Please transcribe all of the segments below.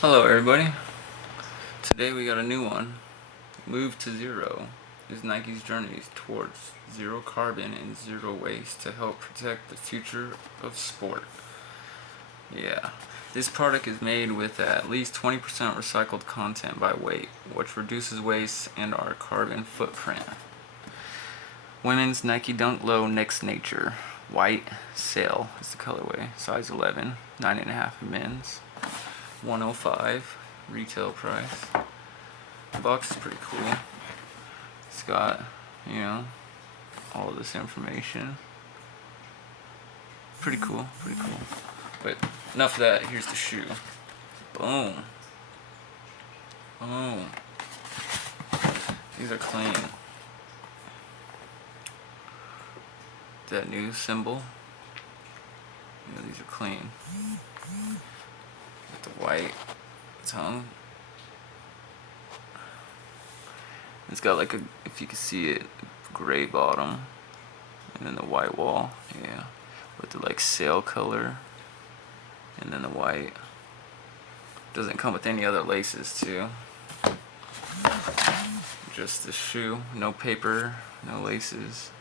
Hello everybody. Today we got a new one. Move to Zero is Nike's journey towards zero carbon and zero waste to help protect the future of sport. Yeah. This product is made with at least 20% recycled content by weight, which reduces waste and our carbon footprint. Women's Nike Dunk Low Next Nature. White Sail is the colorway. Size 11, 9.5 men's. 105 retail price. The box is pretty cool. It's got, all of this information. Pretty cool. But enough of that, here's the shoe. Boom. These are clean. That new symbol. These are clean. With the white tongue. It's got like if you can see it, gray bottom, and then the white wall, with the like sail color, and then the white. Doesn't come with any other laces too. Just the shoe, no paper, no laces.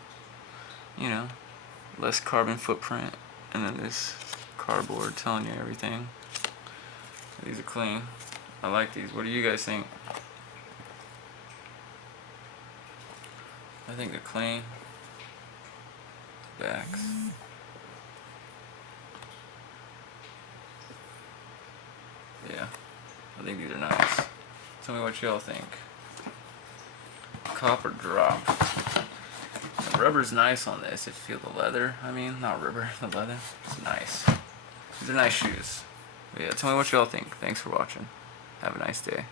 Less carbon footprint, and then this cardboard telling you everything. These are clean. I like these. What do you guys think? I think they're clean. Backs. Yeah. I think these are nice. Tell me what y'all think. Copper drop. The rubber's nice on this. If you feel the leather. Not rubber, the leather. It's nice. These are nice shoes. But yeah, tell me what y'all think. Thanks for watching. Have a nice day.